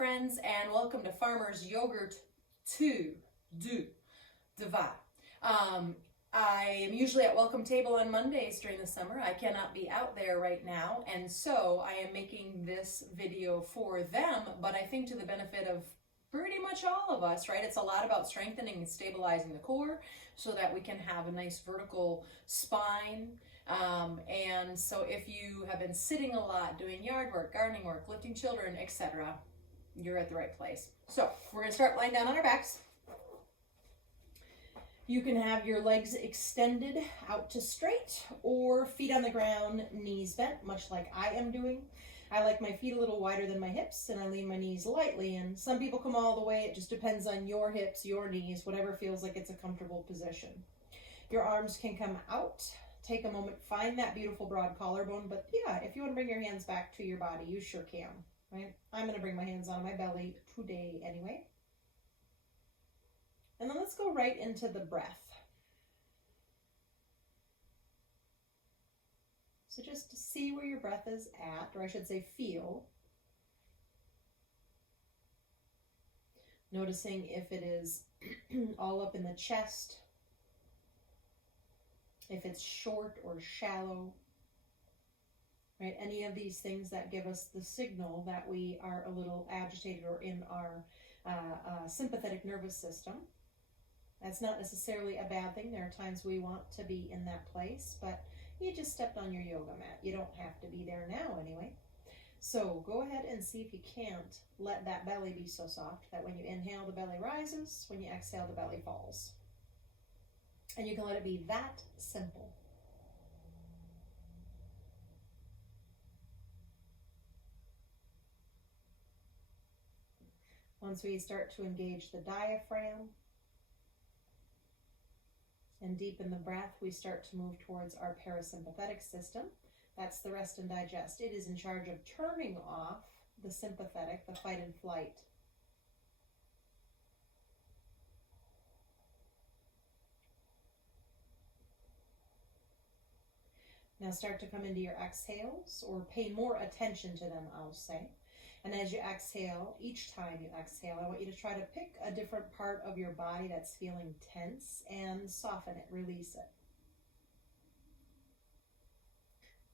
friends, and welcome to Farmer's Yogurt 2 du Diva. I am usually at Welcome Table on Mondays during the summer. I cannot be out there right now, and so I am making this video for them, but I think to the benefit of pretty much all of us, right? It's a lot about strengthening and stabilizing the core so that we can have a nice vertical spine. And so if you have been sitting a lot, doing yard work, gardening work, lifting children, etc., you're at the right place. So we're going to start lying down on our backs. You can have your legs extended out to straight or feet on the ground, knees bent, much like I am doing. I like my feet a little wider than my hips, and I lean my knees lightly, and some people come all the way. It just depends on your hips, your knees, whatever feels like it's a comfortable position. Your arms can come out. Take a moment, find that beautiful broad collarbone, but yeah, if you want to bring your hands back to your body, you sure can, right? I'm going to bring my hands on my belly today anyway. And then let's go right into the breath. So just to see where your breath is at, or I should say feel. Noticing if it is all up in the chest, if it's short or shallow, right? Any of these things that give us the signal that we are a little agitated or in our sympathetic nervous system. That's not necessarily a bad thing. There are times we want to be in that place, but you just stepped on your yoga mat. You don't have to be there now anyway. So go ahead and see if you can't let that belly be so soft that when you inhale, the belly rises. When you exhale, the belly falls. And you can let it be that simple. Once we start to engage the diaphragm and deepen the breath, we start to move towards our parasympathetic system. That's the rest and digest. It is in charge of turning off the sympathetic, the fight and flight. Now start to come into your exhales, or pay more attention to them, I'll say. And as you exhale, each time you exhale, I want you to try to pick a different part of your body that's feeling tense and soften it, release it.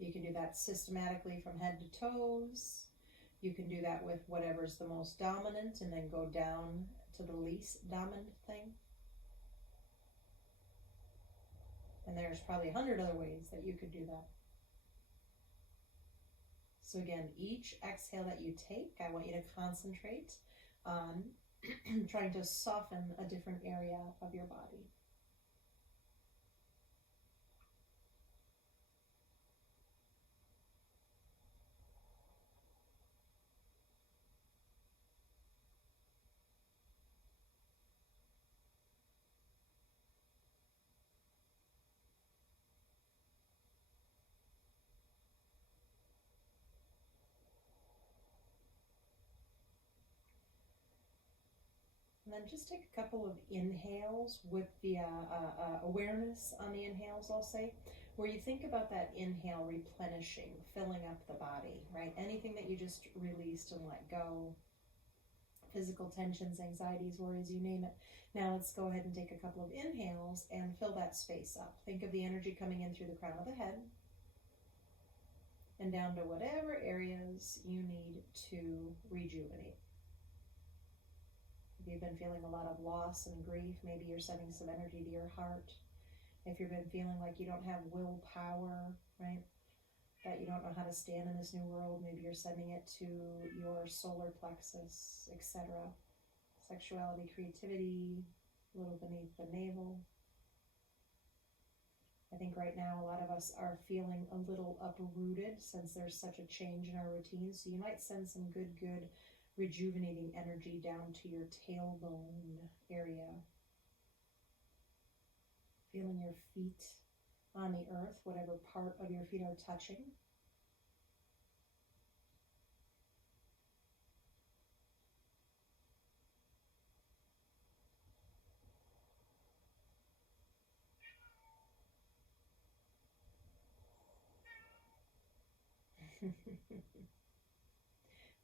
You can do that systematically from head to toes. You can do that with whatever's the most dominant and then go down to the least dominant thing. And there's probably 100 other ways that you could do that. So again, each exhale that you take, I want you to concentrate on trying to soften a different area of your body. And then just take a couple of inhales with the awareness on the inhales, I'll say, where you think about that inhale replenishing, filling up the body, right? Anything that you just released and let go, physical tensions, anxieties, worries, you name it. Now let's go ahead and take a couple of inhales and fill that space up. Think of the energy coming in through the crown of the head and down to whatever areas you need to rejuvenate. If you've been feeling a lot of loss and grief, maybe you're sending some energy to your heart. If you've been feeling like you don't have willpower, right, that you don't know how to stand in this new world, maybe you're sending it to your solar plexus, etc. Sexuality, creativity, a little beneath the navel. I think right now a lot of us are feeling a little uprooted since there's such a change in our routine. So you might send some good rejuvenating energy down to your tailbone area. Feeling your feet on the earth, whatever part of your feet are touching.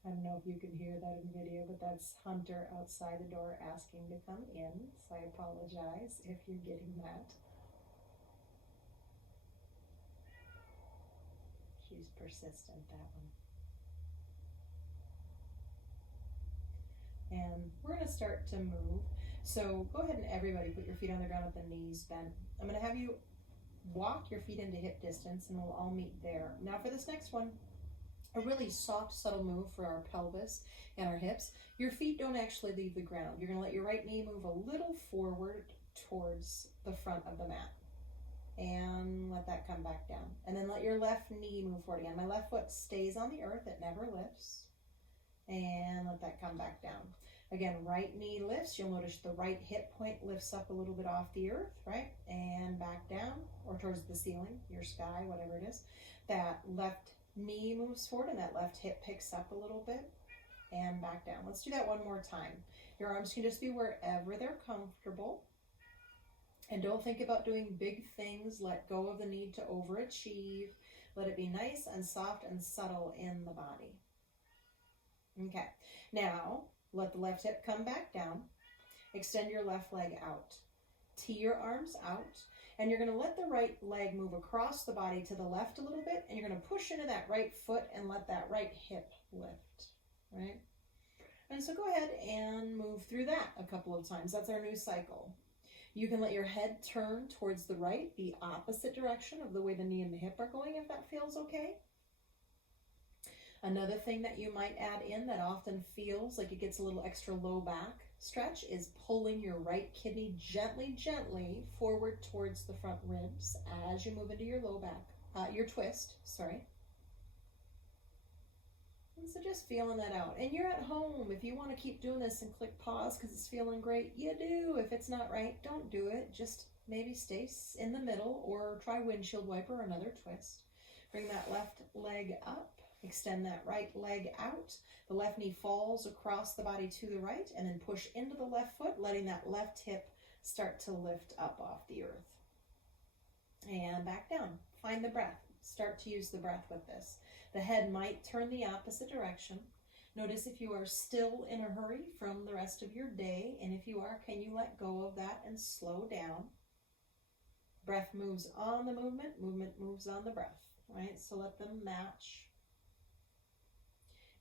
I don't know if you can hear that in video, but that's Hunter outside the door asking to come in. So I apologize if you're getting that. She's persistent, that one. And we're going to start to move. So go ahead and everybody put your feet on the ground with the knees bent. I'm going to have you walk your feet into hip distance and we'll all meet there. Now for this next one, a really soft, subtle move for our pelvis and our hips. Your feet don't actually leave the ground. You're going to let your right knee move a little forward towards the front of the mat. And let that come back down. And then let your left knee move forward again. My left foot stays on the earth. It never lifts. And let that come back down. Again, right knee lifts. You'll notice the right hip point lifts up a little bit off the earth, right? And back down or towards the ceiling, your sky, whatever it is. That left knee moves forward and that left hip picks up a little bit and back down. Let's do that one more time. Your arms can just be wherever they're comfortable. And don't think about doing big things. Let go of the need to overachieve. Let it be nice and soft and subtle in the body. Okay, now let the left hip come back down. Extend your left leg out. Tee your arms out. And you're going to let the right leg move across the body to the left a little bit. And you're going to push into that right foot and let that right hip lift. Right? And so go ahead and move through that a couple of times. That's our new cycle. You can let your head turn towards the right, the opposite direction of the way the knee and the hip are going, if that feels okay. Another thing that you might add in that often feels like it gets a little extra low back stretch is pulling your right kidney gently, gently forward towards the front ribs as you move into your low back, your twist, sorry. And so just feeling that out. And you're at home. If you want to keep doing this and click pause because it's feeling great, you do. If it's not right, don't do it. Just maybe stay in the middle or try windshield wiper or another twist. Bring that left leg up. Extend that right leg out. The left knee falls across the body to the right and then push into the left foot, letting that left hip start to lift up off the earth. And back down. Find the breath. Start to use the breath with this. The head might turn the opposite direction. Notice if you are still in a hurry from the rest of your day, and if you are, can you let go of that and slow down? Breath moves on the movement, movement moves on the breath, right? So let them match.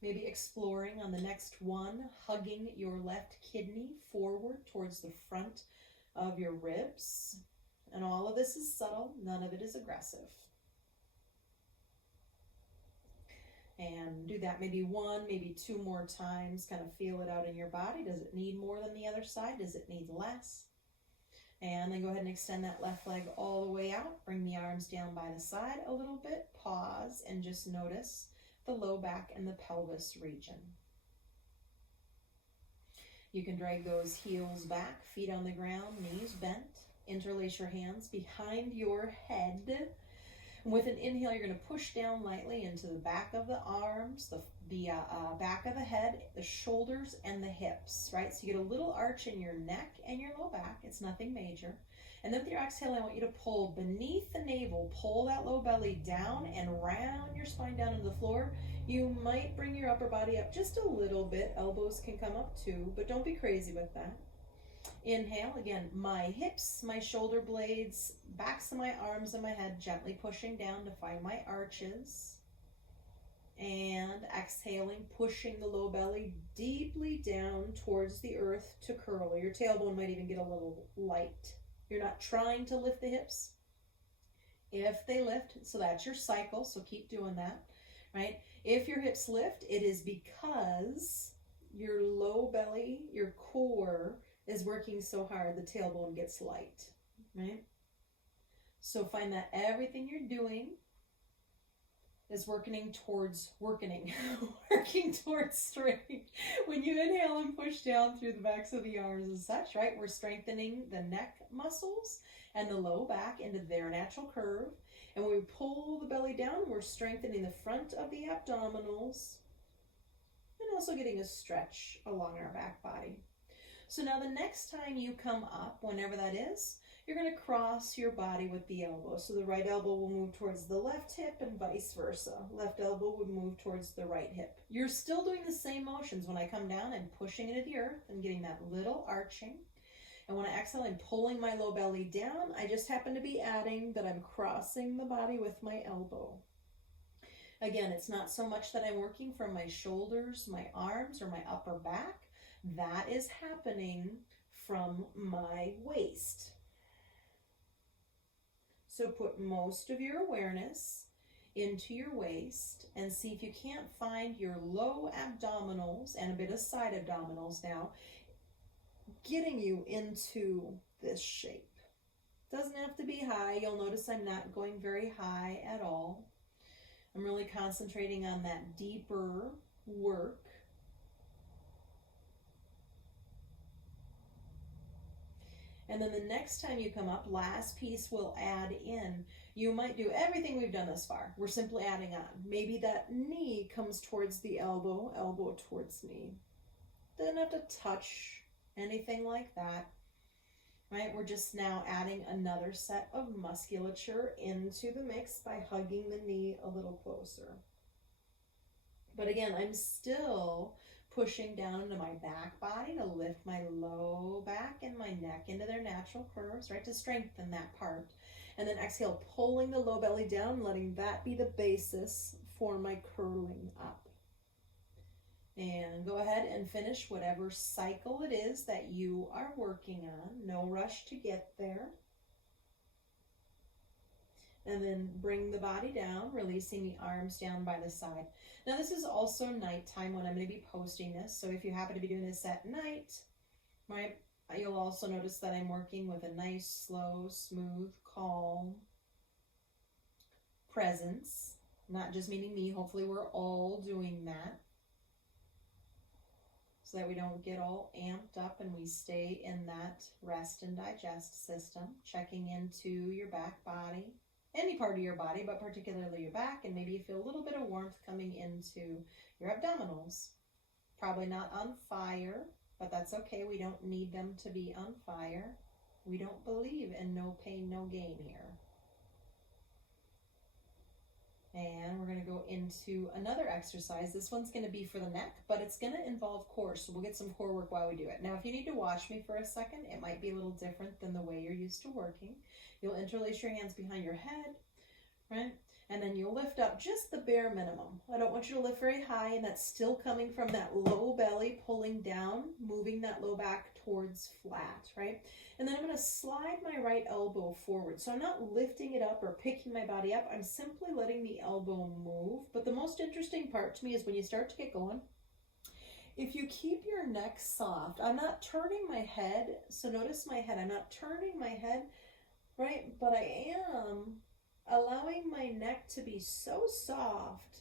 Maybe exploring on the next one, hugging your left kidney forward towards the front of your ribs. And all of this is subtle, none of it is aggressive. And do that maybe one, maybe two more times. Kind of feel it out in your body. Does it need more than the other side? Does it need less? And then go ahead and extend that left leg all the way out. Bring the arms down by the side a little bit. Pause and just notice the low back and the pelvis region. You can drag those heels back, feet on the ground, knees bent. Interlace your hands behind your head. With an inhale, you're going to push down lightly into the back of the arms, the back of the head, the shoulders, and the hips, right? So you get a little arch in your neck and your low back. It's nothing major. And then with your exhale, I want you to pull beneath the navel, pull that low belly down and round your spine down into the floor. You might bring your upper body up just a little bit. Elbows can come up too, but don't be crazy with that. Inhale, again, my hips, my shoulder blades, backs of my arms and my head gently pushing down to find my arches. And exhaling, pushing the low belly deeply down towards the earth to curl. Your tailbone might even get a little light. You're not trying to lift the hips. If they lift, so that's your cycle, so keep doing that, right? If your hips lift, it is because your low belly, your core, is working so hard, the tailbone gets light, right? So find that everything you're doing is working towards strength. When you inhale and push down through the backs of the arms and such, right? We're strengthening the neck muscles and the low back into their natural curve. And when we pull the belly down, we're strengthening the front of the abdominals and also getting a stretch along our back body. So now the next time you come up, whenever that is, you're going to cross your body with the elbow. So the right elbow will move towards the left hip and vice versa. Left elbow would move towards the right hip. You're still doing the same motions. When I come down, I'm pushing into the earth and getting that little arching. And when I exhale, I'm pulling my low belly down. I just happen to be adding that I'm crossing the body with my elbow. Again, it's not so much that I'm working from my shoulders, my arms, or my upper back. That is happening from my waist. So put most of your awareness into your waist and see if you can't find your low abdominals and a bit of side abdominals now getting you into this shape. Doesn't have to be high. You'll notice I'm not going very high at all. I'm really concentrating on that deeper work. And then the next time you come up, last piece will add in. You might do everything we've done thus far. We're simply adding on. Maybe that knee comes towards the elbow, elbow towards knee. Doesn't have to touch anything like that, right? We're just now adding another set of musculature into the mix by hugging the knee a little closer. But again, I'm still pushing down into my back body to lift my low back and my neck into their natural curves, right, to strengthen that part. And then exhale, pulling the low belly down, letting that be the basis for my curling up. And go ahead and finish whatever cycle it is that you are working on. No rush to get there. And then bring the body down, releasing the arms down by the side. Now this is also nighttime when I'm going to be posting this. So if you happen to be doing this at night, right, you'll also notice that I'm working with a nice, slow, smooth, calm presence. Not just meaning me. Hopefully we're all doing that, so that we don't get all amped up and we stay in that rest and digest system. Checking into your back body, any part of your body, but particularly your back, and maybe you feel a little bit of warmth coming into your abdominals. Probably not on fire, but that's okay. We don't need them to be on fire. We don't believe in no pain, no gain here. And we're going to go into another exercise. This one's going to be for the neck, but it's going to involve core, so we'll get some core work while we do it. Now, if you need to watch me for a second, it might be a little different than the way you're used to working. You'll interlace your hands behind your head, right? And then you'll lift up just the bare minimum. I don't want you to lift very high, and that's still coming from that low belly, pulling down, moving that low back towards flat, right? And then I'm going to slide my right elbow forward. So I'm not lifting it up or picking my body up. I'm simply letting the elbow move. But the most interesting part to me is when you start to get going, if you keep your neck soft, I'm not turning my head. So notice my head. I'm not turning my head, right? But I am allowing my neck to be so soft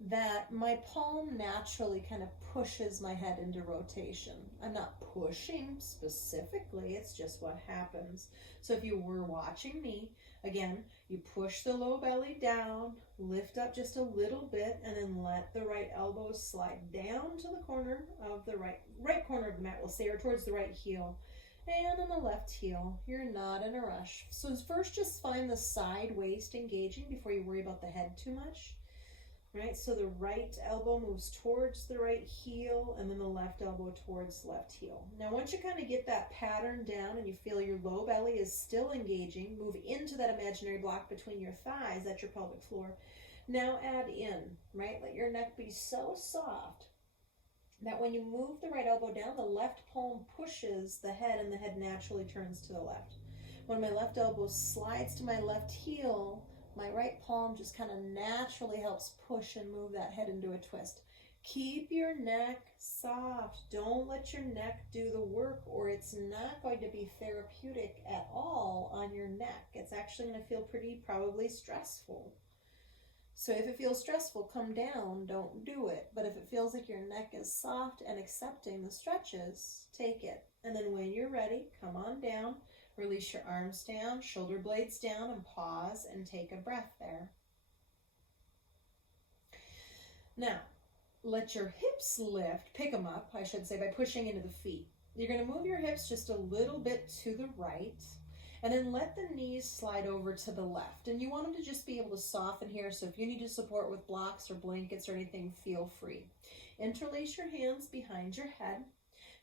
that my palm naturally kind of pushes my head into rotation. I'm not pushing specifically, it's just what happens. So if you were watching me, again, you push the low belly down, lift up just a little bit, and then let the right elbow slide down to the corner of the right corner of the mat, we'll say, or towards the right heel. And on the left heel, you're not in a rush. So first just find the side waist engaging before you worry about the head too much. Right, so the right elbow moves towards the right heel, and then the left elbow towards left heel. Now once you kind of get that pattern down and you feel your low belly is still engaging, move into that imaginary block between your thighs, that's your pelvic floor. Now add in, right, let your neck be so soft that when you move the right elbow down, the left palm pushes the head and the head naturally turns to the left. When my left elbow slides to my left heel, my right palm just kind of naturally helps push and move that head into a twist. Keep your neck soft. Don't let your neck do the work, or it's not going to be therapeutic at all on your neck. It's actually going to feel probably stressful. So if it feels stressful, come down, don't do it. But if it feels like your neck is soft and accepting the stretches, take it. And then when you're ready, come on down. Release your arms down, shoulder blades down, and pause and take a breath there. Now, let your hips lift, pick them up, I should say, by pushing into the feet. You're going to move your hips just a little bit to the right, And then let the knees slide over to the left. And you want them to just be able to soften here. So if you need to support with blocks or blankets or anything, feel free. Interlace your hands behind your head.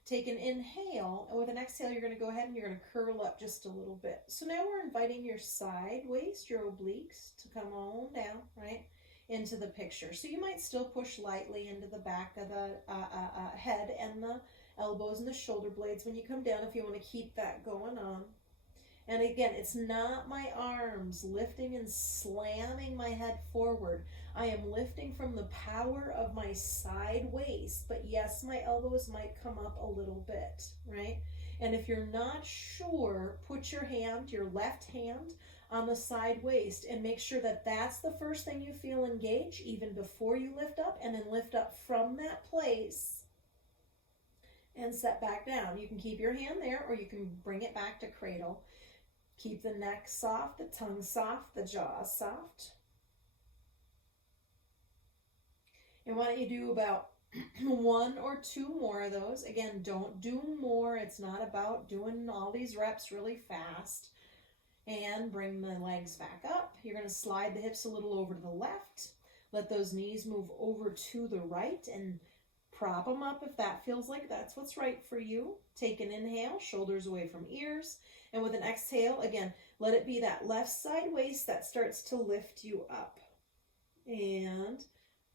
Take an inhale, and with an exhale, you're going to go ahead and you're going to curl up just a little bit. So now we're inviting your side waist, your obliques, to come on down, right, into the picture. So you might still push lightly into the back of the head and the elbows and the shoulder blades when you come down if you want to keep that going on. And again, it's not my arms lifting and slamming my head forward. I am lifting from the power of my side waist, but yes, my elbows might come up a little bit, right? And if you're not sure, put your hand, your left hand, on the side waist and make sure that that's the first thing you feel engage even before you lift up, and then lift up from that place and set back down. You can keep your hand there or you can bring it back to cradle. Keep the neck soft, the tongue soft, the jaw soft. And why don't you do about 1 or 2 more of those? Again, don't do more. It's not about doing all these reps really fast. And bring the legs back up. You're going to slide the hips a little over to the left. Let those knees move over to the right and prop them up if that feels like that's what's right for you. Take an inhale, shoulders away from ears. And with an exhale, again, let it be that left side waist that starts to lift you up. And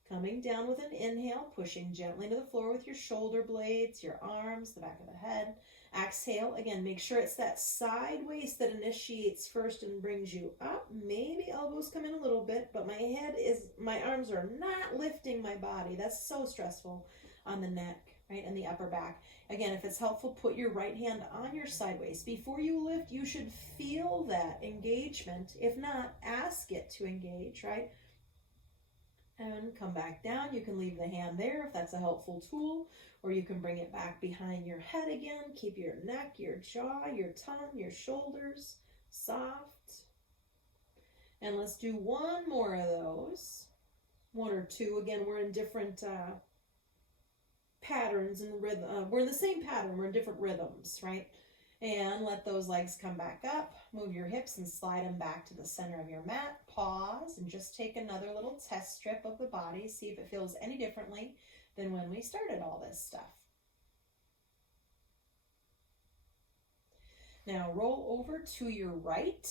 coming down with an inhale, pushing gently to the floor with your shoulder blades, your arms, the back of the head. Exhale, again, make sure it's that side waist that initiates first and brings you up. Maybe elbows come in a little bit, but my arms are not lifting my body. That's so stressful on the neck, right, and the upper back. Again, if it's helpful, put your right hand on your side waist. Before you lift, you should feel that engagement. If not, ask it to engage, right? And come back down. You can leave the hand there if that's a helpful tool, or you can bring it back behind your head again. Keep your neck, your jaw, your tongue, your shoulders soft. And let's do 1 more of those. 1 or 2. Again, we're in different patterns and rhythm. We're in the same pattern. We're in different rhythms, right? And let those legs come back up. Move your hips and slide them back to the center of your mat. Pause and just take another little test strip of the body. See if it feels any differently than when we started all this stuff. Now roll over to your right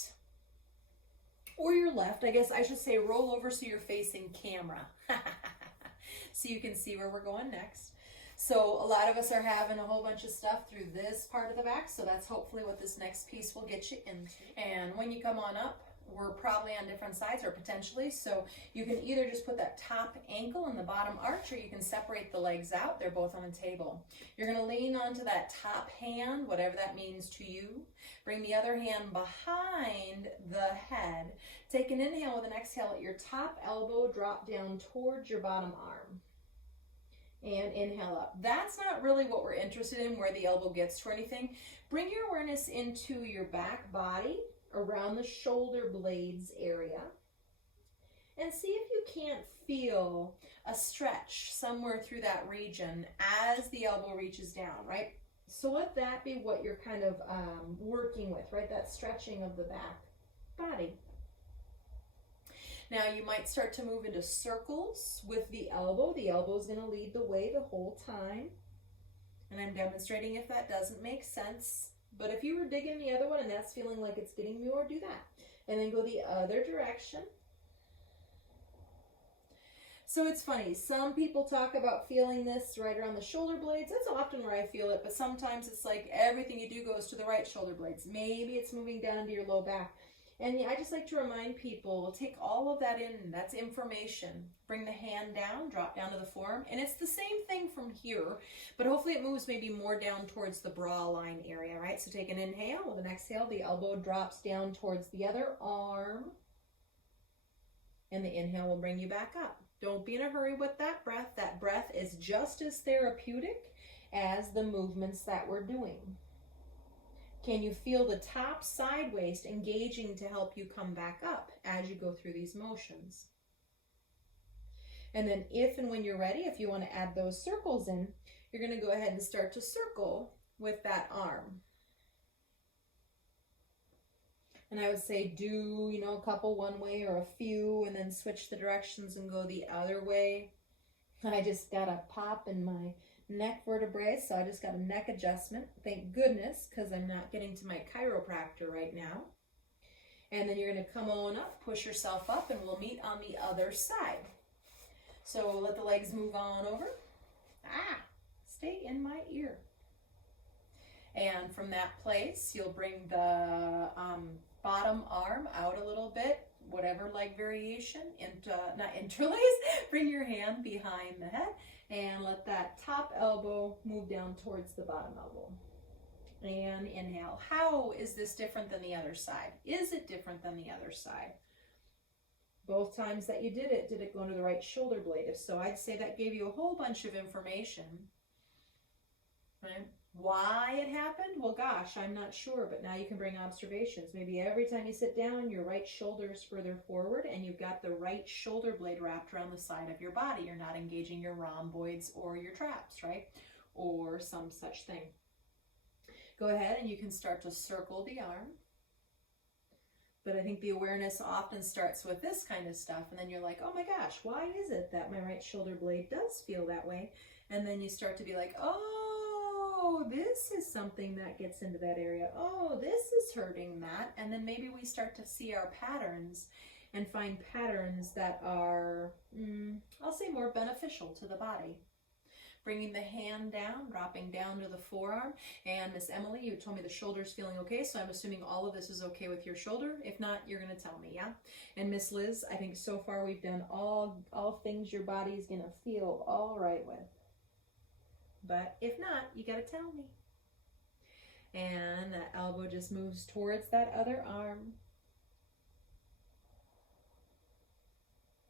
or your left. I guess I should say roll over so you're facing camera so you can see where we're going next. So a lot of us are having a whole bunch of stuff through this part of the back, so that's hopefully what this next piece will get you into. And when you come on up, we're probably on different sides or potentially, so you can either just put that top ankle in the bottom arch, or you can separate the legs out. They're both on the table. You're going to lean onto that top hand, whatever that means to you. Bring the other hand behind the head. Take an inhale with an exhale at your top elbow, drop down towards your bottom arm. And inhale up. That's not really what we're interested in, where the elbow gets to or anything. Bring your awareness into your back body, around the shoulder blades area. And see if you can't feel a stretch somewhere through that region as the elbow reaches down, right? So let that be what you're kind of working with, right? That stretching of the back body. Now you might start to move into circles with the elbow. The elbow is going to lead the way the whole time. And I'm demonstrating if that doesn't make sense. But if you were digging the other one and that's feeling like it's getting more, do that. And then go the other direction. So it's funny, some people talk about feeling this right around the shoulder blades. That's often where I feel it, but sometimes it's like everything you do goes to the right shoulder blades. Maybe it's moving down into your low back. And I just like to remind people, take all of that in. That's information. Bring the hand down, drop down to the forearm. And it's the same thing from here, but hopefully it moves maybe more down towards the bra line area, right? So take an inhale. With an exhale, the elbow drops down towards the other arm. And the inhale will bring you back up. Don't be in a hurry with that breath. That breath is just as therapeutic as the movements that we're doing. Can you feel the top side waist engaging to help you come back up as you go through these motions? And then if and when you're ready, if you want to add those circles in, you're going to go ahead and start to circle with that arm. And I would say do, you know, a couple one way or a few, and then switch the directions and go the other way. I just got a pop in my neck vertebrae, so I just got a neck adjustment. Thank goodness, because I'm not getting to my chiropractor right now. And then you're going to come on up, push yourself up, and we'll meet on the other side. So let the legs move on over. Stay in my ear. And from that place, you'll bring the bottom arm out a little bit, whatever leg variation, not interlace. Bring your hand behind the head and let that top elbow move down towards the bottom elbow. And inhale. How is this different than the other side? Is it different than the other side? Both times that you did it go into the right shoulder blade? If so, I'd say that gave you a whole bunch of information. Right? Why it happened? Well, gosh, I'm not sure, but now you can bring observations. Maybe every time you sit down, your right shoulder is further forward and you've got the right shoulder blade wrapped around the side of your body. You're not engaging your rhomboids or your traps, right? Or some such thing. Go ahead and you can start to circle the arm. But I think the awareness often starts with this kind of stuff, and then you're like, oh my gosh, why is it that my right shoulder blade does feel that way? And then you start to be like, oh, this is something that gets into that area. Oh, this is hurting that. And then maybe we start to see our patterns and find patterns that are, I'll say, more beneficial to the body. Bringing the hand down, dropping down to the forearm. And Miss Emily, you told me the shoulder's feeling okay, so I'm assuming all of this is okay with your shoulder. If not, you're going to tell me, yeah? And Miss Liz, I think so far we've done all things your body's going to feel all right with. But if not, you got to tell me. And that elbow just moves towards that other arm.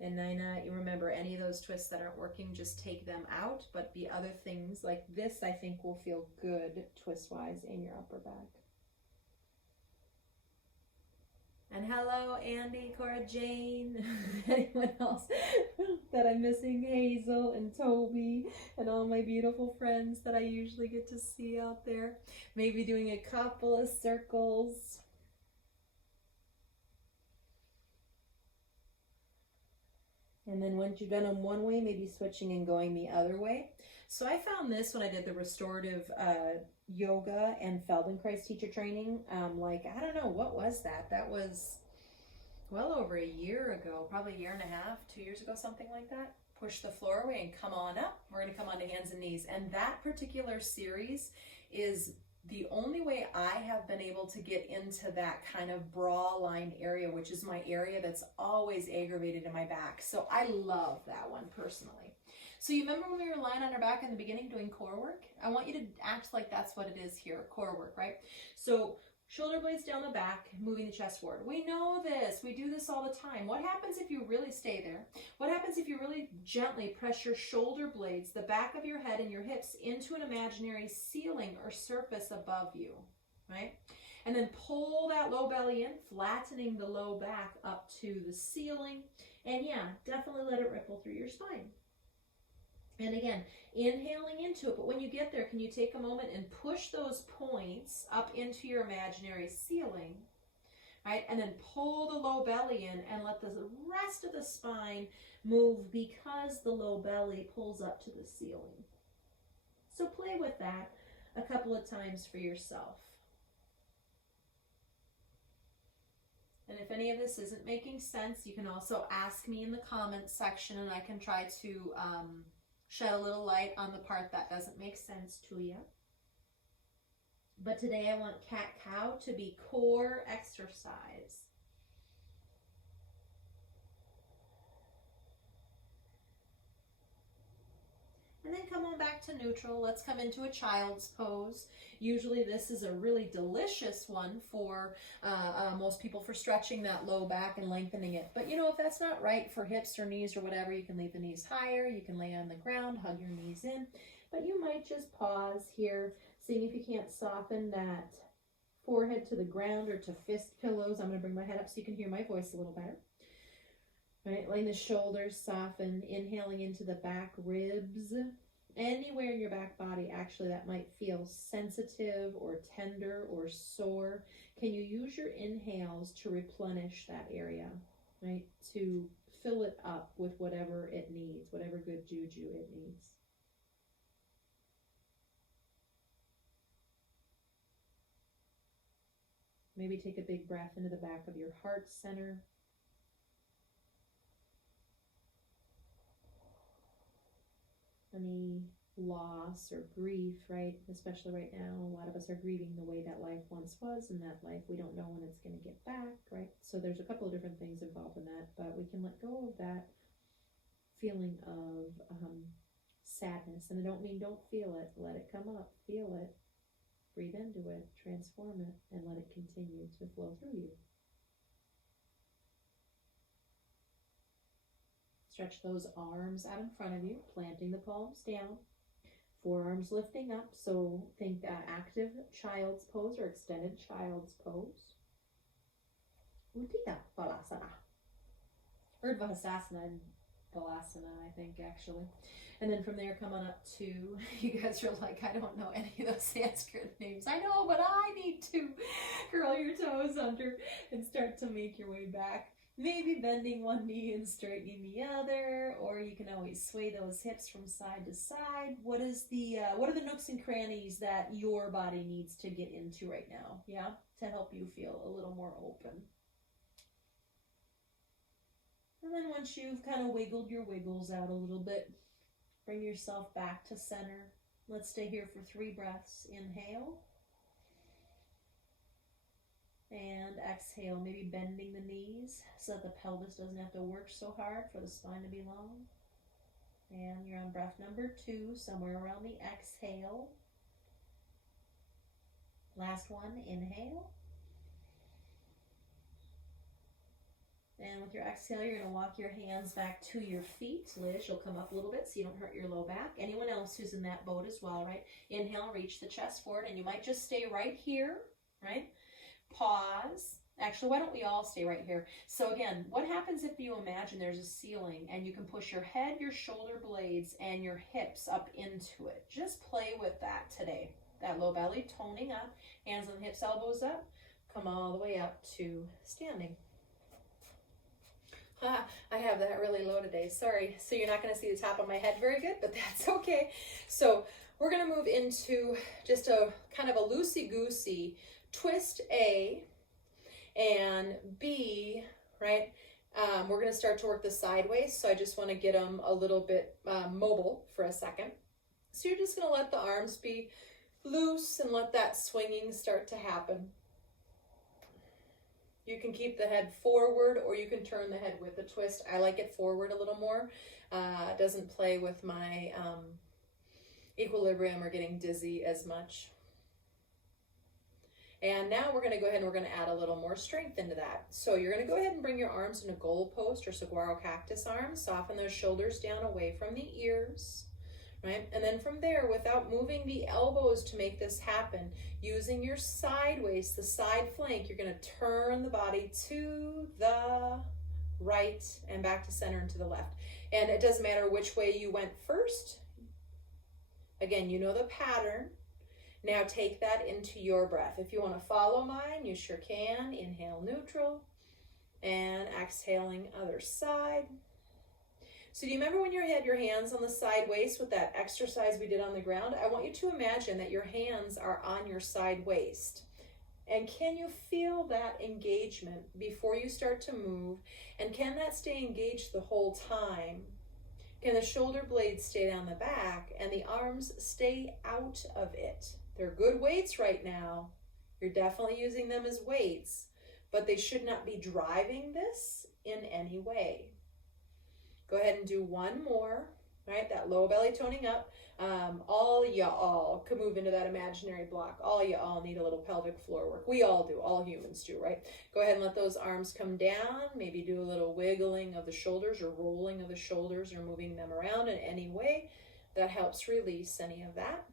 And Nina, you remember any of those twists that aren't working, just take them out. But the other things like this, I think will feel good twist-wise in your upper back. And hello, Andy, Cora Jane, anyone else that I'm missing, Hazel and Toby, and all my beautiful friends that I usually get to see out there. Maybe doing a couple of circles. And then once you've done them one way, maybe switching and going the other way. So I found this when I did the restorative yoga and Feldenkrais teacher training. I don't know, what was that? That was well over a year ago, probably a year and a half, 2 years ago, something like that. Push the floor away and come on up. We're going to come onto hands and knees. And that particular series is the only way I have been able to get into that kind of bra line area, which is my area that's always aggravated in my back. So I love that one personally. So you remember when we were lying on our back in the beginning doing core work? I want you to act like that's what it is here, core work, right? So shoulder blades down the back, moving the chest forward. We know this. We do this all the time. What happens if you really stay there? What happens if you really gently press your shoulder blades, the back of your head and your hips, into an imaginary ceiling or surface above you, right? And then pull that low belly in, flattening the low back up to the ceiling. And yeah, definitely let it ripple through your spine. And again, inhaling into it, but when you get there, can you take a moment and push those points up into your imaginary ceiling, right? And then pull the low belly in and let the rest of the spine move because the low belly pulls up to the ceiling. So play with that a couple of times for yourself. And if any of this isn't making sense, you can also ask me in the comments section and I can try to shed a little light on the part that doesn't make sense to you. But today I want cat-cow to be core exercise. And then come on back to neutral. Let's come into a child's pose. Usually this is a really delicious one for most people for stretching that low back and lengthening it. But you know, if that's not right for hips or knees or whatever, you can leave the knees higher. You can lay on the ground, hug your knees in. But you might just pause here, seeing if you can't soften that forehead to the ground or to fist pillows. I'm going to bring my head up so you can hear my voice a little better. Right, letting the shoulders soften, inhaling into the back ribs, Anywhere in your back body actually that might feel sensitive or tender or sore, can you use your inhales to replenish that area, right? To fill it up with whatever it needs, whatever good juju it needs. Maybe take a big breath into the back of your heart center. Any loss or grief, right? Especially right now, a lot of us are grieving the way that life once was, and that life we don't know when it's going to get back, right? So there's a couple of different things involved in that, but we can let go of that feeling of sadness. And I don't mean don't feel it, let it come up, feel it, breathe into it, transform it, and let it continue to flow through you. Stretch those arms out in front of you, planting the palms down, forearms lifting up. So think active child's pose or extended child's pose. Uddiyana Balasana. Urdhva and Balasana, I think, actually. And then from there, come on up to, you guys are like, I don't know any of those Sanskrit names. I know, but I need to curl your toes under and start to make your way back. Maybe bending one knee and straightening the other, or you can always sway those hips from side to side. What are the nooks and crannies that your body needs to get into right now? Yeah, to help you feel a little more open. And then once you've kind of wiggled your wiggles out a little bit, bring yourself back to center. Let's stay here for 3 breaths. Inhale. And exhale, maybe bending the knees so that the pelvis doesn't have to work so hard for the spine to be long. And you're on breath number 2, somewhere around the exhale. Last one, inhale. And with your exhale, you're going to walk your hands back to your feet. Liz, you'll come up a little bit so you don't hurt your low back. Anyone else who's in that boat as well, right? Inhale, reach the chest forward, and you might just stay right here, right? Pause. Actually, why don't we all stay right here? So again, what happens if you imagine there's a ceiling and you can push your head, your shoulder blades, and your hips up into it? Just play with that today. That low belly toning up, hands on the hips, elbows up, come all the way up to standing. I have that really low today, sorry. So you're not going to see the top of my head very good, but that's okay. So we're going to move into just a kind of a loosey-goosey twist A and B, right? We're going to start to work the sideways, so I just want to get them a little bit mobile for a second. So you're just going to let the arms be loose and let that swinging start to happen. You can keep the head forward or you can turn the head with the twist. I like it forward a little more. It doesn't play with my equilibrium or getting dizzy as much. And now we're going to go ahead and we're going to add a little more strength into that. So you're going to go ahead and bring your arms into goal post or saguaro cactus arms. Soften those shoulders down away from the ears, right? And then from there, without moving the elbows to make this happen, using your side waist, the side flank, you're going to turn the body to the right and back to center and to the left. And it doesn't matter which way you went first. Again, you know the pattern. Now take that into your breath. If you want to follow mine, you sure can. Inhale, neutral, and exhaling other side. So do you remember when you had your hands on the side waist with that exercise we did on the ground? I want you to imagine that your hands are on your side waist. And can you feel that engagement before you start to move? And can that stay engaged the whole time? Can the shoulder blades stay down the back and the arms stay out of it? They're good weights right now. You're definitely using them as weights, but they should not be driving this in any way. Go ahead and do one more, right? That low belly toning up. All y'all can move into that imaginary block. All y'all need a little pelvic floor work. We all do, all humans do, right? Go ahead and let those arms come down. Maybe do a little wiggling of the shoulders or rolling of the shoulders or moving them around in any way that helps release any of that.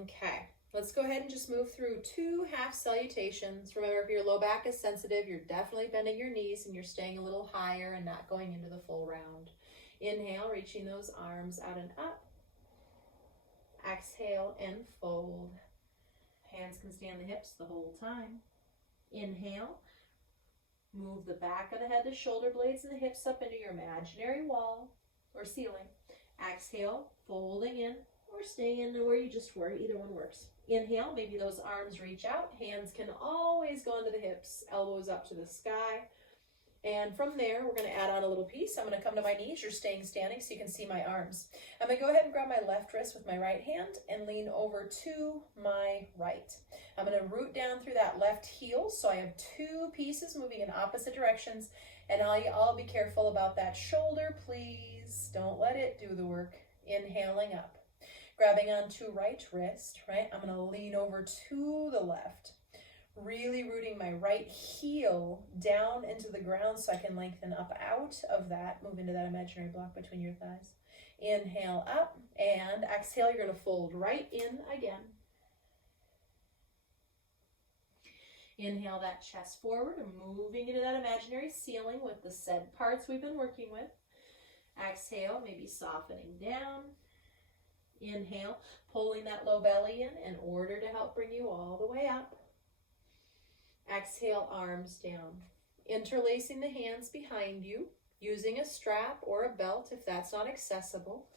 Okay, let's go ahead and just move through 2 half salutations. Remember, if your low back is sensitive, you're definitely bending your knees and you're staying a little higher and not going into the full round. Inhale, reaching those arms out and up. Exhale and fold. Hands can stay on the hips the whole time. Inhale. Move the back of the head, the shoulder blades, and the hips up into your imaginary wall or ceiling. Exhale, folding in or stay in where you just were. Either one works. Inhale, maybe those arms reach out. Hands can always go into the hips, elbows up to the sky. And from there, we're going to add on a little piece. I'm going to come to my knees. You're staying standing so you can see my arms. I'm going to go ahead and grab my left wrist with my right hand and lean over to my right. I'm going to root down through that left heel. So I have two pieces moving in opposite directions. And I'll be careful about that shoulder, please. Don't let it do the work. Inhaling up. Grabbing onto right wrist, right? I'm going to lean over to the left. Really rooting my right heel down into the ground so I can lengthen up out of that. Move into that imaginary block between your thighs. Inhale up and exhale. You're going to fold right in again. Inhale that chest forward and moving into that imaginary ceiling with the said parts we've been working with. Exhale, maybe softening down. Inhale, pulling that low belly in order to help bring you all the way up. Exhale, arms down. Interlacing the hands behind you, using a strap or a belt if that's not accessible.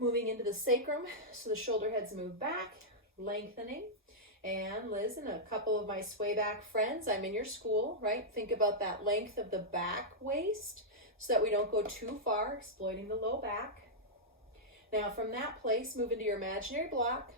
Moving into the sacrum so the shoulder heads move back, lengthening. And Liz and a couple of my sway back friends, I'm in your school, right? Think about that length of the back waist so that we don't go too far, exploiting the low back. Now from that place, move into your imaginary block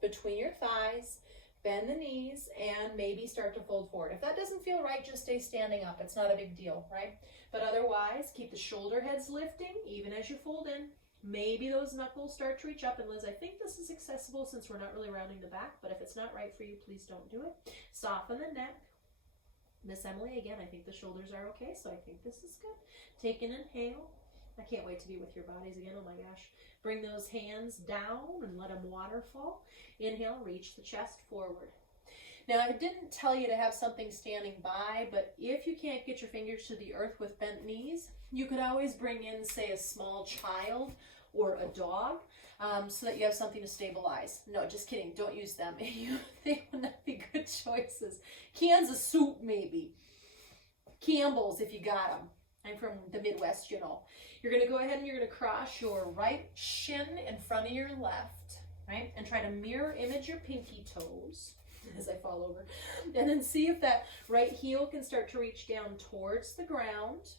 between your thighs. Bend the knees and maybe start to fold forward. If that doesn't feel right, just stay standing up. It's not a big deal, right? But otherwise, keep the shoulder heads lifting even as you fold in. Maybe those knuckles start to reach up. And Liz, I think this is accessible since we're not really rounding the back, but if it's not right for you, please don't do it. Soften the neck. Miss Emily, again, I think the shoulders are okay, so I think this is good. Take an inhale. I can't wait to be with your bodies again. Oh my gosh. Bring those hands down and let them waterfall. Inhale, reach the chest forward. Now, I didn't tell you to have something standing by, but if you can't get your fingers to the earth with bent knees, you could always bring in, say, a small child or a dog so that you have something to stabilize. No, just kidding. Don't use them. They would not be good choices. Cans of soup, maybe. Campbell's, if you got them. I'm from the Midwest, you know. You're going to go ahead and you're going to cross your right shin in front of your left, right? And try to mirror image your pinky toes as I fall over. And then see if that right heel can start to reach down towards the ground.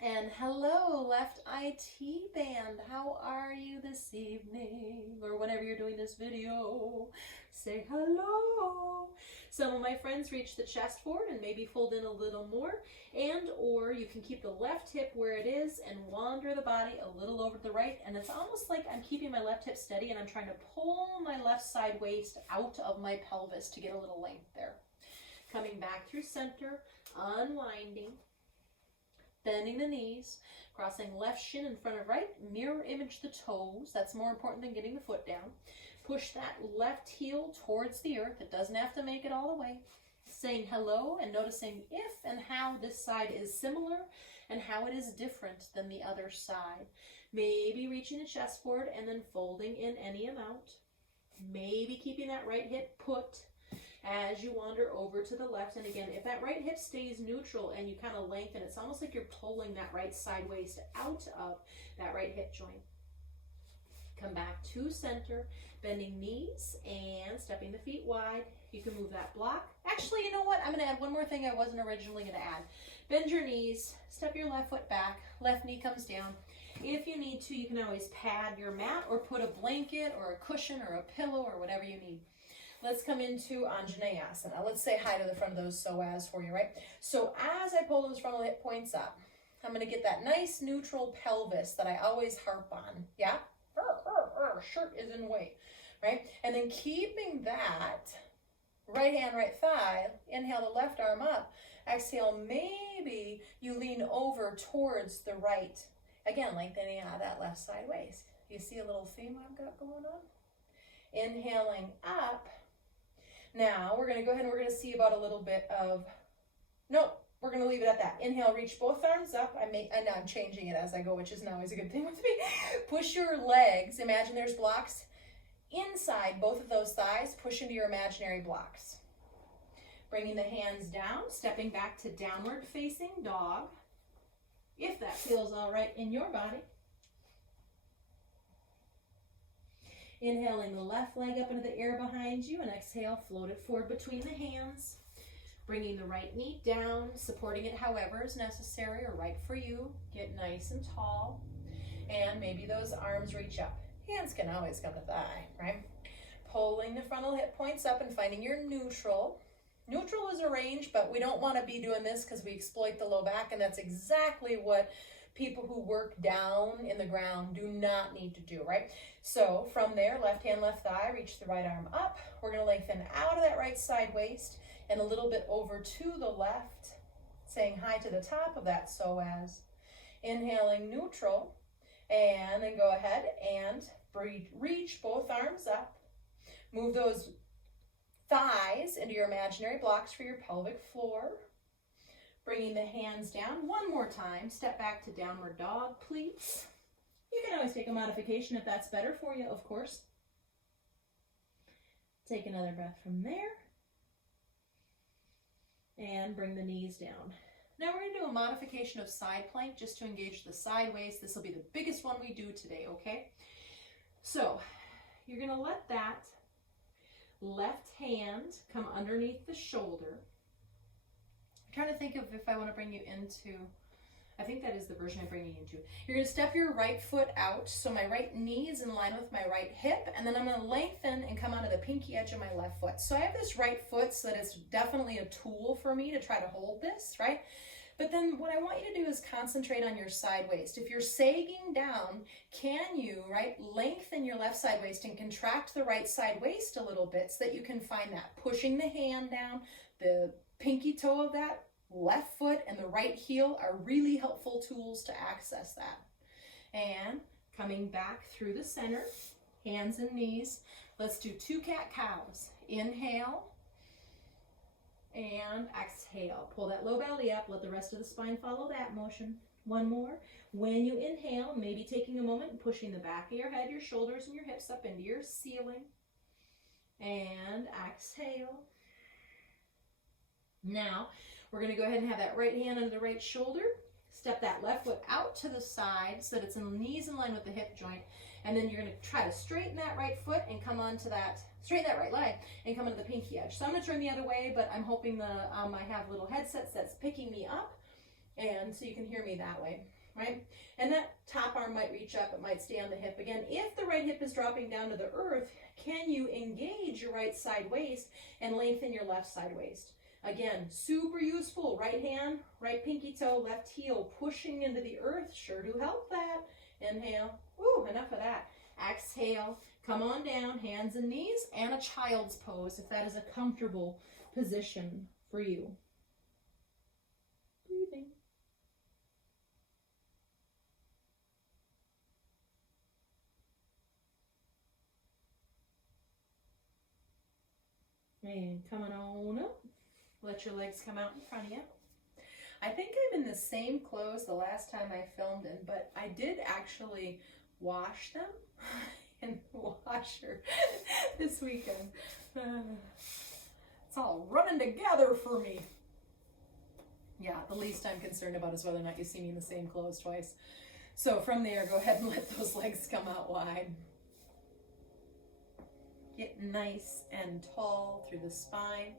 And hello, Left IT Band. How are you this evening? Or whenever you're doing this video, say hello. Some of my friends reach the chest forward and maybe fold in a little more. And or you can keep the left hip where it is and wander the body a little over to the right. And it's almost like I'm keeping my left hip steady and I'm trying to pull my left side waist out of my pelvis to get a little length there. Coming back through center, unwinding. Bending the knees, crossing left shin in front of right, mirror image the toes. That's more important than getting the foot down. Push that left heel towards the earth. It doesn't have to make it all the way. Saying hello and noticing if and how this side is similar and how it is different than the other side. Maybe reaching the chest forward and then folding in any amount. Maybe keeping that right hip put as you wander over to the left. And again, if that right hip stays neutral and you kind of lengthen, it's almost like you're pulling that right side waist out of that right hip joint. Come back to center, bending knees and stepping the feet wide. You can move that block. Actually, you know what? I'm going to add one more thing I wasn't originally going to add. Bend your knees, step your left foot back, left knee comes down. If you need to, you can always pad your mat or put a blanket or a cushion or a pillow or whatever you need. Let's come into Anjaneyasana. Let's say hi to the front of those psoas for you, right? So as I pull those frontal hip points up, I'm going to get that nice neutral pelvis that I always harp on. Yeah? Shirt is in weight, right? And then keeping that right hand, right thigh, inhale the left arm up. Exhale, maybe you lean over towards the right. Again, lengthening out that left side waist. You see a little theme I've got going on? Inhaling up. Now, we're going to go ahead and we're going to see about a little bit of, nope, we're going to leave it at that. Inhale, reach both arms up. And I'm changing it as I go, which isn't always a good thing with me. Push your legs. Imagine there's blocks inside both of those thighs. Push into your imaginary blocks. Bringing the hands down, stepping back to downward facing dog. If that feels all right in your body. Inhaling the left leg up into the air behind you, and exhale, float it forward between the hands. Bringing the right knee down, supporting it however is necessary or right for you. Get nice and tall, and maybe those arms reach up. Hands can always come to thigh, right? Pulling the frontal hip points up and finding your neutral. Neutral is a range, but we don't want to be doing this because we exploit the low back, and that's exactly what people who work down in the ground do not need to do, right? So from there, left hand, left thigh, reach the right arm up. We're going to lengthen out of that right side waist and a little bit over to the left, saying hi to the top of that psoas. Inhaling neutral, and then go ahead and reach both arms up. Move those thighs into your imaginary blocks for your pelvic floor. Bringing the hands down one more time. Step back to downward dog, please. You can always take a modification if that's better for you, of course. Take another breath from there. And bring the knees down. Now we're going to do a modification of side plank just to engage the side waist. This will be the biggest one we do today, okay? So you're going to let that left hand come underneath the shoulder. I'm trying to think of if I want to bring you into, I think that is the version I'm bringing you into. You're going to step your right foot out, so my right knee is in line with my right hip, and then I'm going to lengthen and come onto the pinky edge of my left foot. So I have this right foot, so that it's definitely a tool for me to try to hold this, right? But then what I want you to do is concentrate on your side waist. If you're sagging down, can you, right, lengthen your left side waist and contract the right side waist a little bit so that you can find that. Pushing the hand down, the pinky toe of that left foot and the right heel are really helpful tools to access that. And coming back through the center, hands and knees. Let's do 2 cat-cows. Inhale. And exhale. Pull that low belly up. Let the rest of the spine follow that motion. One more. When you inhale, maybe taking a moment and pushing the back of your head, your shoulders, and your hips up into your ceiling. And exhale. Now, we're going to go ahead and have that right hand under the right shoulder. Step that left foot out to the side so that it's in the knees in line with the hip joint. And then you're going to try to straighten that right foot and come onto that, straighten that right leg and come into the pinky edge. So I'm going to turn the other way, but I'm hoping I have little headsets that's picking me up, and so you can hear me that way, right? And that top arm might reach up, it might stay on the hip. Again, if the right hip is dropping down to the earth, can you engage your right side waist and lengthen your left side waist? Again, super useful. Right hand, right pinky toe, left heel, pushing into the earth. Sure do help that. Inhale. Ooh, enough of that. Exhale. Come on down, hands and knees, and a child's pose if that is a comfortable position for you. Breathing. And coming on up. Let your legs come out in front of you. I think I'm in the same clothes the last time I filmed in, but I did actually wash them in the washer this weekend. It's all running together for me. Yeah, the least I'm concerned about is whether or not you see me in the same clothes twice. So from there, go ahead and let those legs come out wide. Get nice and tall through the spine.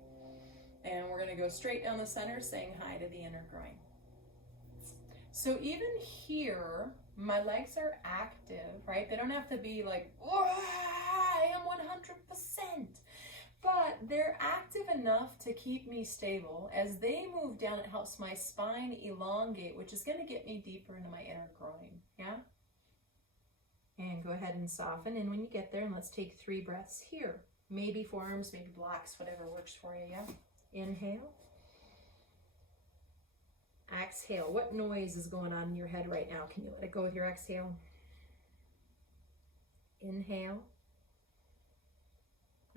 And we're going to go straight down the center, saying hi to the inner groin. So even here, my legs are active, right? They don't have to be like, I am 100%. But they're active enough to keep me stable. As they move down, it helps my spine elongate, which is going to get me deeper into my inner groin, yeah? And go ahead and soften. And when you get there, and let's take 3 breaths here. Maybe forearms, maybe blocks, whatever works for you, yeah? Inhale. Exhale. What noise is going on in your head right now? Can you let it go with your exhale? Inhale.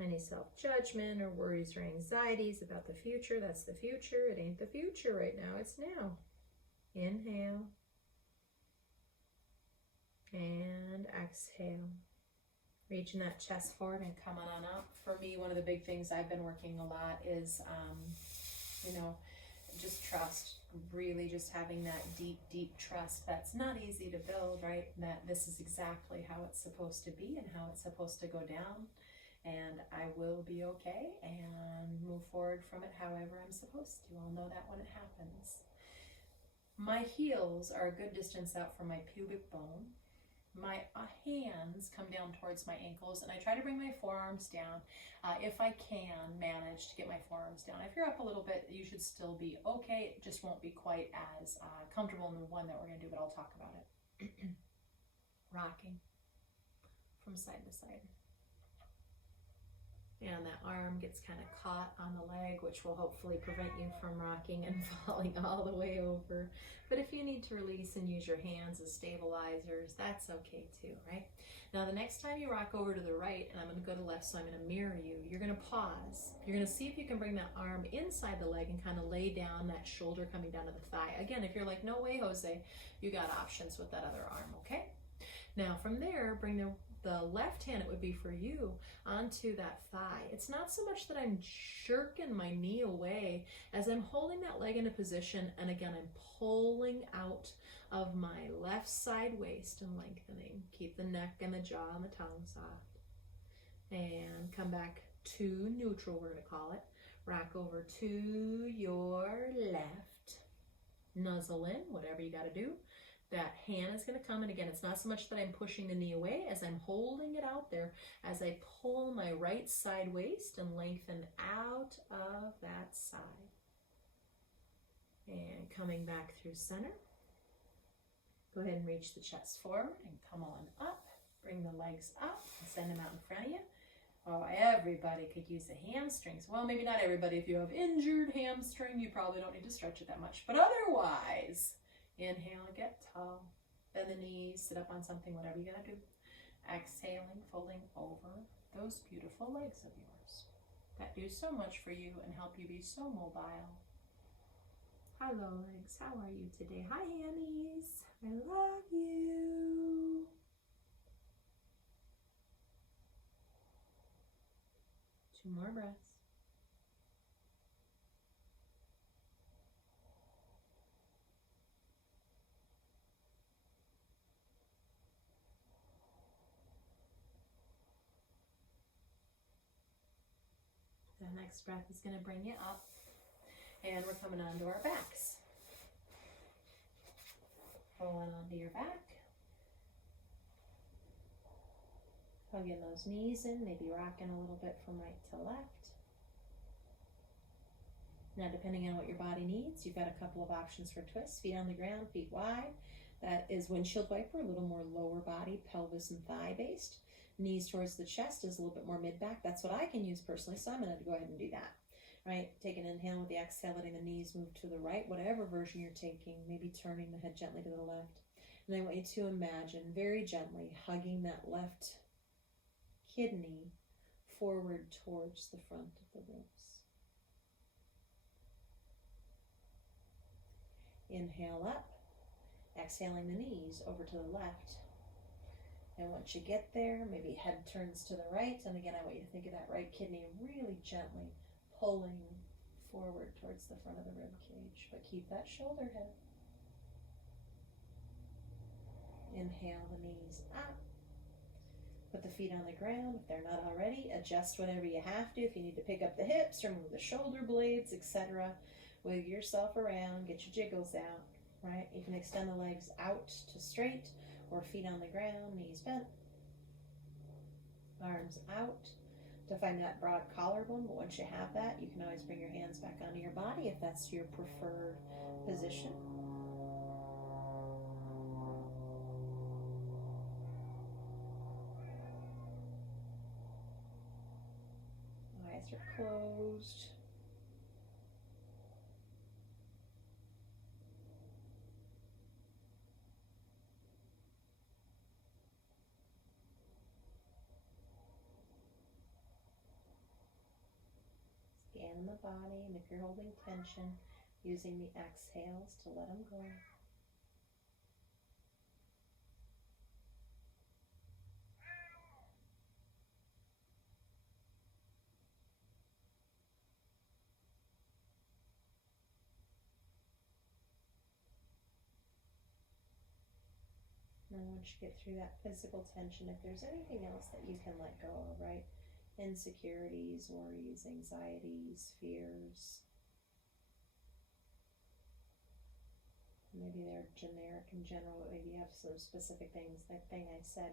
Any self-judgment or worries or anxieties about the future, that's the future. It ain't the future right now, it's now. Inhale. And exhale. Reaching that chest forward and coming on up. For me, one of the big things I've been working a lot is, just trust. Really just having that deep, deep trust that's not easy to build, right? That this is exactly how it's supposed to be and how it's supposed to go down. And I will be okay and move forward from it however I'm supposed to. I'll know that when it happens. My heels are a good distance out from my pubic bone. My hands come down towards my ankles, and I try to bring my forearms down. If I can manage to get my forearms down. If you're up a little bit, you should still be okay. It just won't be quite as comfortable in the one that we're going to do, but I'll talk about it. Rocking from side to side. And that arm gets kind of caught on the leg, which will hopefully prevent you from rocking and falling all the way over. But if you need to release and use your hands as stabilizers, that's okay too, right? Now the next time you rock over to the right, and I'm going to go to left, so I'm going to mirror you, you're going to pause. You're going to see if you can bring that arm inside the leg and kind of lay down that shoulder coming down to the thigh. Again, if you're like, no way, Jose, you got options with that other arm, okay? Now from there, bring the left hand, it would be for you, onto that thigh. It's not so much that I'm jerking my knee away as I'm holding that leg into position, and again, I'm pulling out of my left side waist and lengthening. Keep the neck and the jaw and the tongue soft. And come back to neutral, we're going to call it. Rock over to your left. Nuzzle in, whatever you got to do. That hand is going to come, and again, it's not so much that I'm pushing the knee away as I'm holding it out there as I pull my right side waist and lengthen out of that side. And coming back through center. Go ahead and reach the chest forward and come on up. Bring the legs up and send them out in front of you. Oh, everybody could use the hamstrings. Well, maybe not everybody. If you have injured hamstring, you probably don't need to stretch it that much. But otherwise, inhale, get tall. Bend the knees, sit up on something, whatever you gotta do. Exhaling, folding over those beautiful legs of yours that do so much for you and help you be so mobile. Hello, legs. How are you today? Hi, hammies. I love you. Two more breaths. The next breath is going to bring you up, and we're coming onto our backs. Rolling onto your back. Hugging those knees in, maybe rocking a little bit from right to left. Now, depending on what your body needs, you've got a couple of options for twists. Feet on the ground, feet wide. That is windshield wiper, a little more lower body, pelvis and thigh based. Knees towards the chest is a little bit more mid-back. That's what I can use personally, so I'm going to go ahead and do that. Right? Take an inhale with the exhale, letting the knees move to the right, whatever version you're taking, maybe turning the head gently to the left. And I want you to imagine very gently hugging that left kidney forward towards the front of the ribs. Inhale up, exhaling the knees over to the left. And once you get there, maybe head turns to the right. And again, I want you to think of that right kidney really gently pulling forward towards the front of the rib cage. But keep that shoulder head. Inhale the knees up. Put the feet on the ground if they're not already. Adjust whatever you have to. If you need to pick up the hips or move the shoulder blades, etc. Wiggle yourself around. Get your jiggles out. Right? You can extend the legs out to straight, or feet on the ground, knees bent, arms out to find that broad collarbone. But once you have that, you can always bring your hands back onto your body if that's your preferred position. Eyes are closed. the body, and if you're holding tension, using the exhales to let them go. And once you get through that physical tension, if there's anything else that you can let go of, right? Insecurities, worries, anxieties, fears. Maybe they're generic in general, but maybe you have some specific things. That thing I said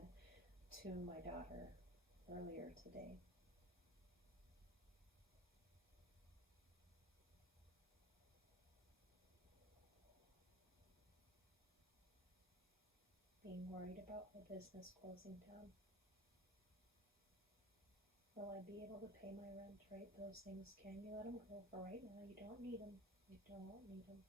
to my daughter earlier today. Being worried about my business closing down. Will I be able to pay my rent, right? Those things, can you let them go for right now? You don't need them. You don't need them.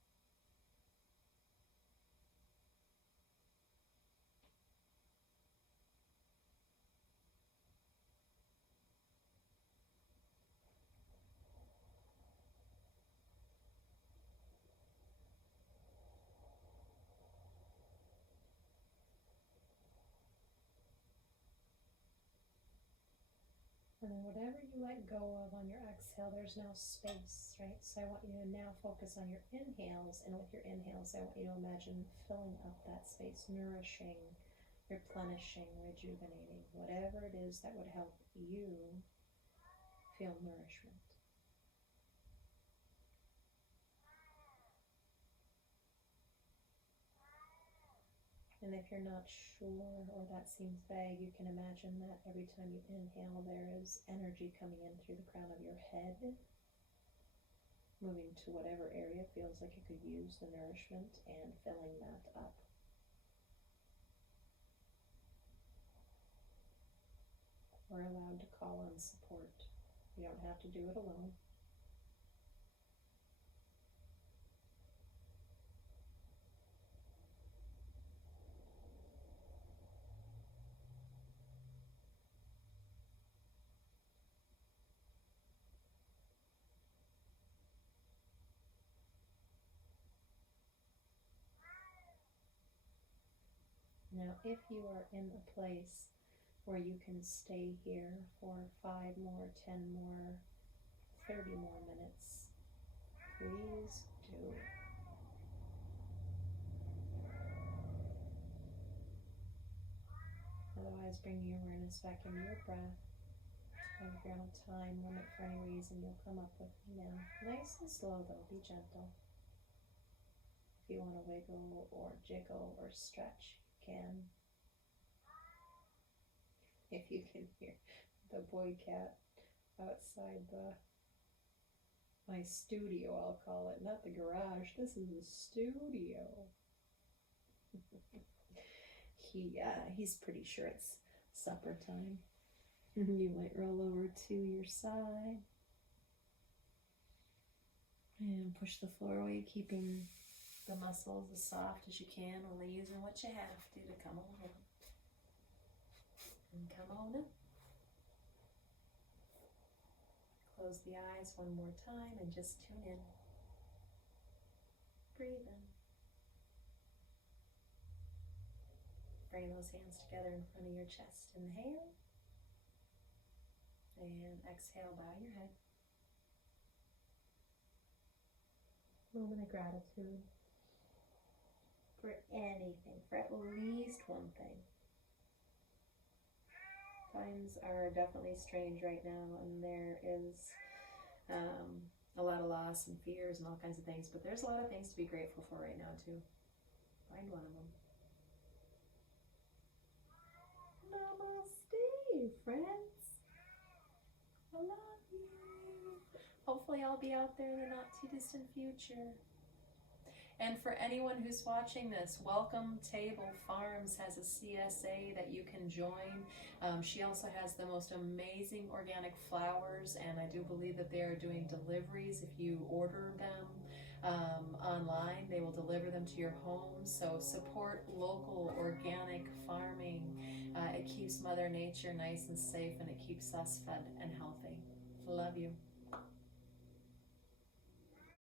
And then whatever you let go of on your exhale, there's now space, right? So I want you to now focus on your inhales, and with your inhales, I want you to imagine filling up that space, nourishing, replenishing, rejuvenating, whatever it is that would help you feel nourishment. And if you're not sure or that seems vague, you can imagine that every time you inhale, there is energy coming in through the crown of your head, moving to whatever area feels like it could use the nourishment and filling that up. We're allowed to call on support. You don't have to do it alone. Now, if you are in a place where you can stay here for 5 more, 10 more, 30 more minutes, please do. Otherwise, bring your awareness back into your breath. And if you're on a time limit for any reason, you'll come up with me now. Nice and slow though, be gentle. If you want to wiggle or jiggle or stretch, you can. If you can hear the boy cat outside my studio, I'll call it, not the garage. This is a studio. He's pretty sure it's supper time. You might roll over to your side and push the floor away, keeping the muscles as soft as you can, only using what you have to come on in. And come on in. Close the eyes one more time and just tune in. Breathe in. Bring those hands together in front of your chest. Inhale. And exhale, bow your head. Moment of gratitude for anything, for at least one thing. Times are definitely strange right now, and there is a lot of loss and fears and all kinds of things, but there's a lot of things to be grateful for right now too. Find one of them. Namaste, friends. I love you. Hopefully I'll be out there in the not too distant future. And for anyone who's watching this, Welcome Table Farms has a CSA that you can join. She also has the most amazing organic flowers, and I do believe that they are doing deliveries. If you order them online, they will deliver them to your home. So support local organic farming. It keeps Mother Nature nice and safe, and it keeps us fed and healthy. Love you.